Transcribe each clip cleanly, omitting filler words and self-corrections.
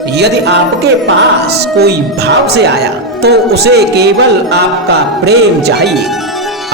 यदि आपके पास कोई भाव से आया तो उसे केवल आपका प्रेम चाहिए,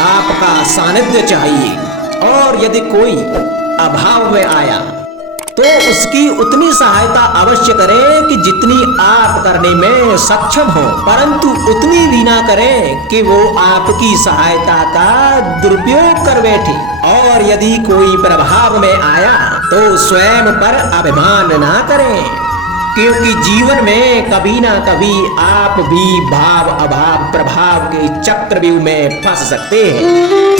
आपका सानिध्य चाहिए। और यदि कोई अभाव में आया तो उसकी उतनी सहायता अवश्य करें कि जितनी आप करने में सक्षम हो, परंतु उतनी भी ना करें कि वो आपकी सहायता का दुरुपयोग कर बैठे। और यदि कोई प्रभाव में आया तो स्वयं पर अभिमान ना करें, क्योंकि जीवन में कभी ना कभी आप भी भाव अभाव प्रभाव के चक्रव्यूह में फंस सकते हैं।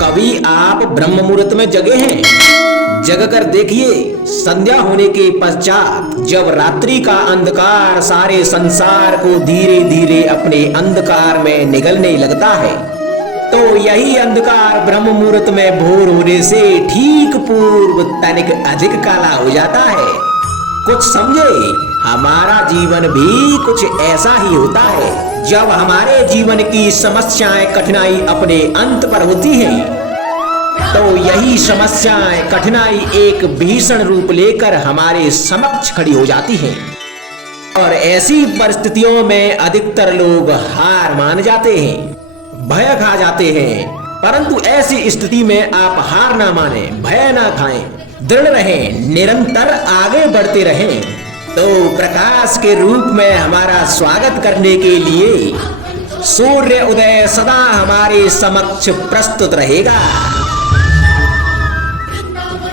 कभी आप ब्रह्म मुहूर्त में जगे हैं? जग कर देखिए, संध्या होने के पश्चात जब रात्रि का अंधकार सारे संसार को धीरे धीरे अपने अंधकार में निगलने लगता है, तो यही अंधकार ब्रह्म मुहूर्त में भोर होने से ठीक पूर्व तनिक अधिक काला हो जाता है। कुछ समझे, हमारा जीवन भी कुछ ऐसा ही होता है। जब हमारे जीवन की समस्याएं कठिनाई अपने अंत पर होती हैं, तो यही समस्याएं कठिनाई एक भीषण रूप लेकर हमारे समक्ष खड़ी हो जाती हैं। और ऐसी परिस्थितियों में अधिकतर लोग हार मान जाते हैं, भय खा जाते हैं। परंतु ऐसी स्थिति में आप हार ना माने, भय ना खाएं, दृढ़ रहें, निरंतर आगे बढ़ते रहें। तो प्रकाश के रूप में हमारा स्वागत करने के लिए सूर्य उदय सदा हमारे समक्ष प्रस्तुत रहेगा।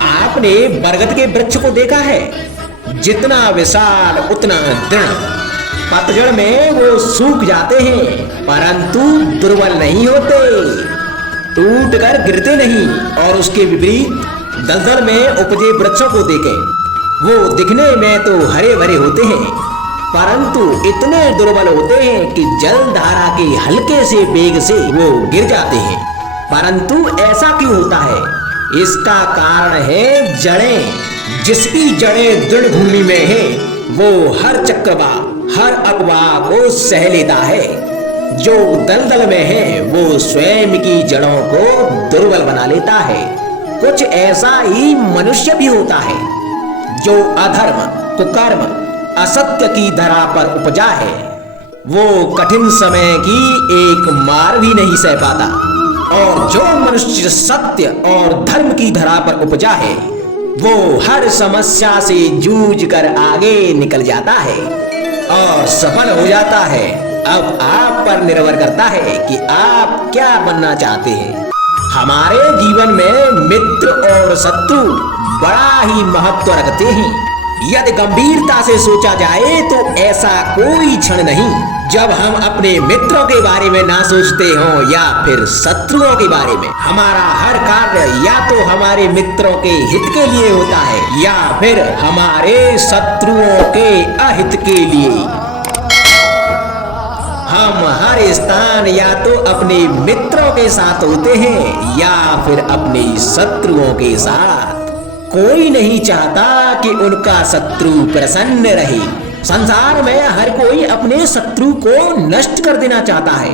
आपने बरगद के वृक्ष को देखा है? जितना विशाल उतना दृढ़। पतझड़ में वो सूख जाते हैं, परंतु दुर्बल नहीं होते, टूटकर गिरते नहीं। और उसके विपरीत दलदल में उपजे वृक्षों को देखें, वो दिखने में तो हरे भरे होते हैं, परंतु इतने दुर्बल होते हैं कि जल धारा के हल्के से वेग से वो गिर जाते हैं। परंतु ऐसा क्यों होता है? इसका कारण है जड़ें। जिसकी जड़ें दृढ़ भूमि में है, वो हर चक्रवात हर अफवाह को सह लेता है। जो दलदल में है, वो स्वयं की जड़ों को दुर्बल बना लेता है। कुछ ऐसा ही मनुष्य भी होता है, जो अधर्म कुकर्म असत्य की धरा पर उपजा है। वो कठिन समय की एक मार भी नहीं सह पाता। और जो मनुष्य सत्य और धर्म की धरा पर उपजा है, वो हर समस्या से जूझ कर आगे निकल जाता है और सफल हो जाता है। अब आप पर निर्भर करता है कि आप क्या बनना चाहते हैं। हमारे जीवन में मित्र और शत्रु बड़ा ही महत्व रखते हैं। यदि गंभीरता से सोचा जाए तो ऐसा कोई क्षण नहीं जब हम अपने मित्रों के बारे में ना सोचते हों या फिर शत्रुओं के बारे में। हमारा हर कार्य या तो हमारे मित्रों के हित के लिए होता है या फिर हमारे शत्रुओं के अहित के लिए। हम हर स्थान या तो अपने मित्रों के साथ होते हैं या फिर अपने शत्रुओं के साथ। कोई नहीं चाहता कि उनका शत्रु प्रसन्न रहे। संसार में हर कोई अपने शत्रु को नष्ट कर देना चाहता है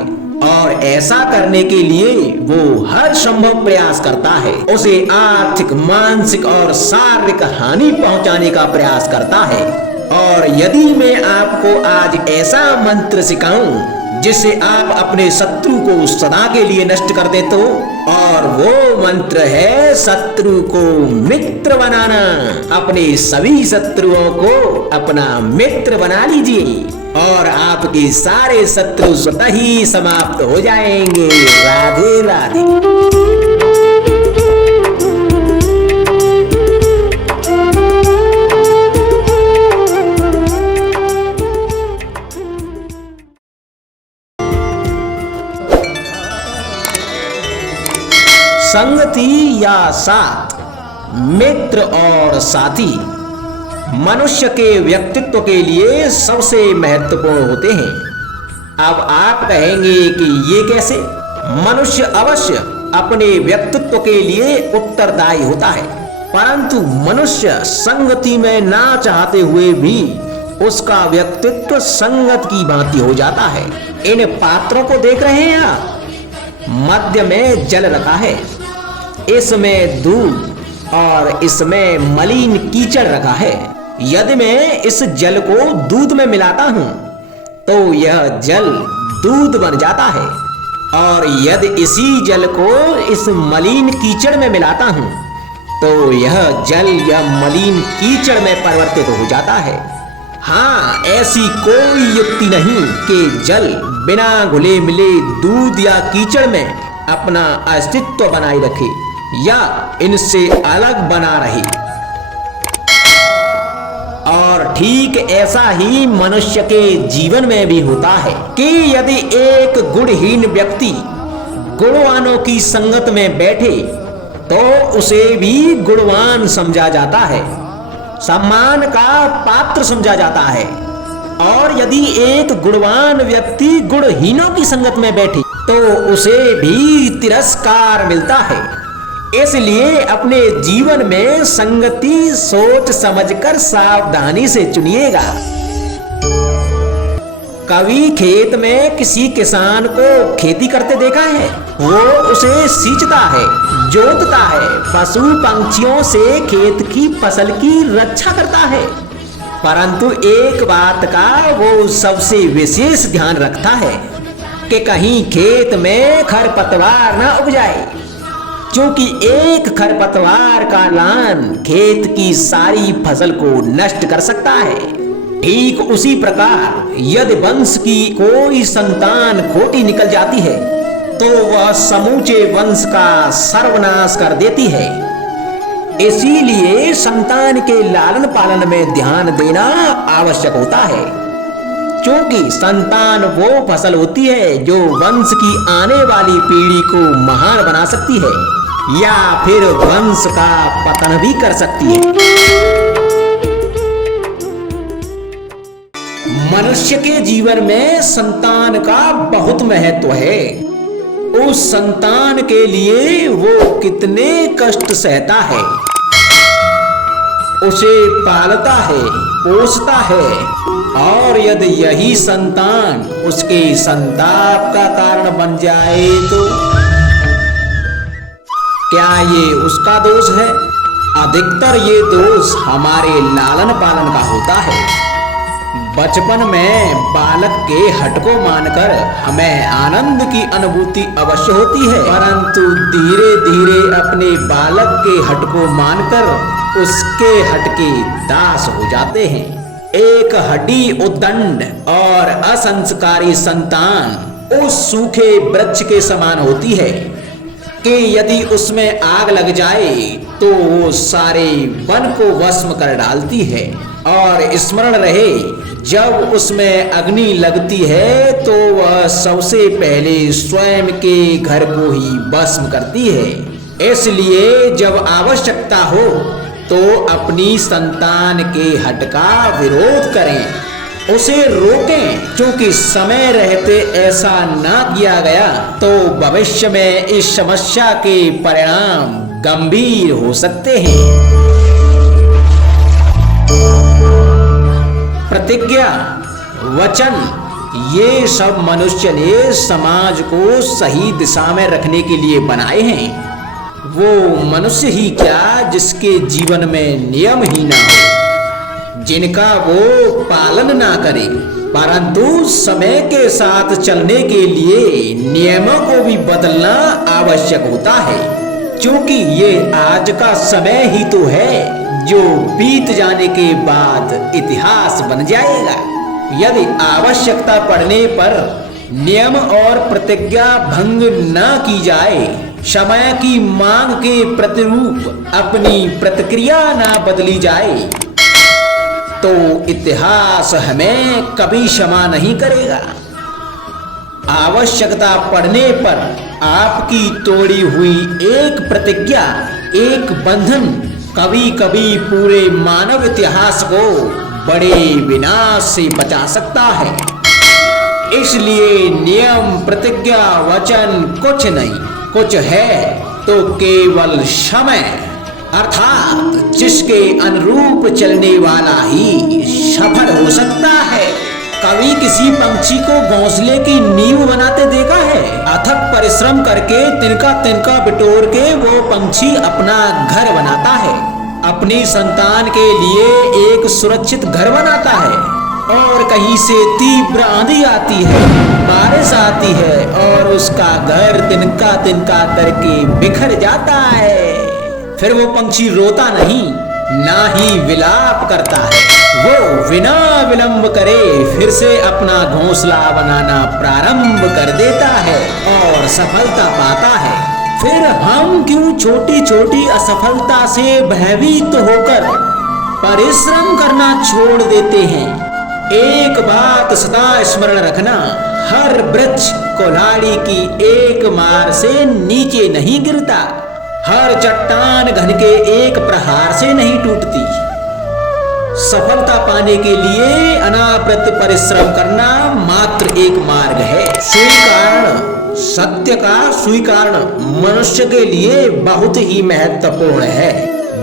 और ऐसा करने के लिए वो हर संभव प्रयास करता है। उसे आर्थिक, मानसिक और शारीरिक हानि पहुंचाने का प्रयास करता है। और यदि मैं आपको आज ऐसा मंत्र सिखाऊं जिससे आप अपने शत्रु को सदा के लिए नष्ट कर दे तो, और वो मंत्र है शत्रु को मित्र बनाना। अपने सभी शत्रुओं को अपना मित्र बना लीजिए और आपके सारे शत्रु स्वतः ही समाप्त हो जाएंगे। राधे राधे। संगति या साथ, मित्र और साथी मनुष्य के व्यक्तित्व के लिए सबसे महत्वपूर्ण होते हैं। अब आप कहेंगे कि ये कैसे? मनुष्य अवश्य अपने व्यक्तित्व के लिए उत्तरदायी होता है, परंतु मनुष्य संगति में ना चाहते हुए भी उसका व्यक्तित्व संगत की भांति हो जाता है। इन पात्रों को देख रहे हैं आप? मध्य में जल रखा है, इसमें दूध और इसमें मलिन कीचड़ रखा है। यदि मैं इस जल को दूध में मिलाता हूं तो यह जल दूध बन जाता है, और यदि इसी जल को इस मलिन कीचड़ में मिलाता हूं तो यह जल या मलिन कीचड़ में परिवर्तित हो जाता है। हाँ, ऐसी कोई युक्ति नहीं कि जल बिना घुले मिले दूध या कीचड़ में अपना अस्तित्व बनाए रखे या इनसे अलग बना रहे। और ठीक ऐसा ही मनुष्य के जीवन में भी होता है कि यदि एक गुणहीन व्यक्ति गुणवानों की संगत में बैठे तो उसे भी गुणवान समझा जाता है, सम्मान का पात्र समझा जाता है। और यदि एक गुणवान व्यक्ति गुणहीनों की संगत में बैठे तो उसे भी तिरस्कार मिलता है। इसलिए अपने जीवन में संगति सोच समझकर सावधानी से चुनिएगा। कभी खेत में किसी किसान को खेती करते देखा है? वो उसे सींचता है, जोतता है, पशु पंछियों से खेत की फसल की रक्षा करता है, परंतु एक बात का वो सबसे विशेष ध्यान रखता है कि कहीं खेत में खरपतवार न उग जाए, क्योंकि एक खरपतवार का लान खेत की सारी फसल को नष्ट कर सकता है। ठीक उसी प्रकार यदि वंश की कोई संतान खोटी निकल जाती है तो वह समूचे वंश का सर्वनाश कर देती है। इसीलिए संतान के लालन पालन में ध्यान देना आवश्यक होता है, क्योंकि संतान वो फसल होती है जो वंश की आने वाली पीढ़ी को महान बना सकती है या फिर वंश का पतन भी कर सकती है। मनुष्य के जीवन में संतान का बहुत महत्व है। उस संतान के लिए वो कितने कष्ट सहता है, उसे पालता है, पोसता है, और यदि यही संतान उसके संताप का कारण बन जाए तो क्या ये उसका दोष है? अधिकतर ये दोष हमारे लालन पालन का होता है। बचपन में बालक के हठ को मानकर हमें आनंद की अनुभूति अवश्य होती है, परंतु धीरे धीरे अपने बालक के हठ को मानकर उसके हठ के दास हो जाते हैं। एक हड्डी उद्दंड और असंस्कारी संतान उस सूखे वृक्ष के समान होती है कि यदि उसमें आग लग जाए तो वो सारे वन को भस्म कर डालती है। और स्मरण रहे, जब उसमें अग्नि लगती है तो वह सबसे पहले स्वयं के घर को ही भस्म करती है। इसलिए जब आवश्यकता हो तो अपनी संतान के हठ का विरोध करें, उसे रोकें, क्योंकि समय रहते ऐसा ना किया गया तो भविष्य में इस समस्या के परिणाम गंभीर हो सकते हैं। प्रतिज्ञा, वचन, ये सब मनुष्य ने समाज को सही दिशा में रखने के लिए बनाए हैं। वो मनुष्य ही क्या जिसके जीवन में नियम ही ना हो, जिनका वो पालन ना करे, परंतु समय के साथ चलने के लिए नियमों को भी बदलना आवश्यक होता है, क्योंकि ये आज का समय ही तो है जो बीत जाने के बाद इतिहास बन जाएगा। यदि आवश्यकता पड़ने पर नियम और प्रतिज्ञा भंग न की जाए, समय की मांग के प्रतिरूप अपनी प्रतिक्रिया न बदली जाए, तो इतिहास हमें कभी क्षमा नहीं करेगा। आवश्यकता पड़ने पर आपकी तोड़ी हुई एक प्रतिज्ञा, एक बंधन कभी कभी पूरे मानव इतिहास को बड़े विनाश से बचा सकता है। इसलिए नियम, प्रतिज्ञा, वचन कुछ नहीं, कुछ है तो केवल समय। अर्थात जिसके अनुरूप चलने वाला ही सफल हो सकता है। कभी किसी पंछी को घोंसले की नींव बनाते देखा है? अथक परिश्रम करके तिनका तिनका बिटोर के वो पंछी अपना घर बनाता है, अपनी संतान के लिए एक सुरक्षित घर बनाता है। और कहीं से तीव्र आंधी आती है, बारिश आती है और उसका घर तिनका तिनका करके बिखर जाता है। फिर वो पंछी रोता नहीं, ना ही विलाप करता है। वो बिना विलंब करे फिर से अपना घोंसला बनाना प्रारंभ कर देता है और सफलता पाता है। फिर हम क्यों छोटी छोटी असफलता से भयभीत होकर परिश्रम करना छोड़ देते हैं? एक बात सदा स्मरण रखना, हर वृक्ष कुल्हाड़ी की एक मार से नीचे नहीं गिरता, हर चट्टान घन के एक प्रहार से नहीं टूटती। सफलता पाने के लिए अनावृत परिश्रम करना मात्र एक मार्ग है। स्वीकरण, सत्य का स्वीकरण मनुष्य के लिए बहुत ही महत्वपूर्ण है।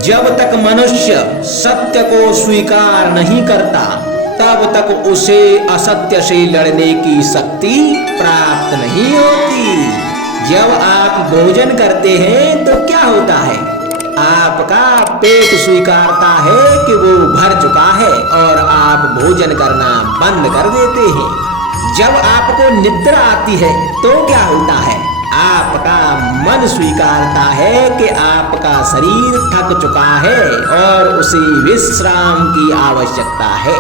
जब तक मनुष्य सत्य को स्वीकार नहीं करता तब तक उसे असत्य से लड़ने की शक्ति प्राप्त नहीं होती। जब आप भोजन करते हैं तो क्या होता है? आपका पेट स्वीकारता है कि वो भर चुका है और आप भोजन करना बंद कर देते हैं। जब आपको निद्रा आती है तो क्या होता है? आपका मन स्वीकारता है कि आपका शरीर थक चुका है और उसे विश्राम की आवश्यकता है।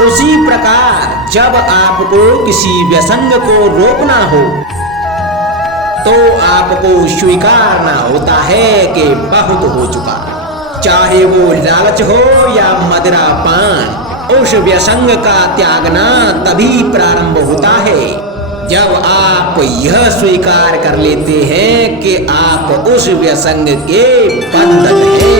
उसी प्रकार जब आपको किसी व्यसंग को रोकना हो तो आपको स्वीकारना होता है कि बहुत हो चुका। चाहे वो लालच हो या मदिरा पान, उस व्यसंग का त्यागना तभी प्रारंभ होता है जब आप यह स्वीकार कर लेते हैं कि आप उस व्यसंग के बंधन हैं।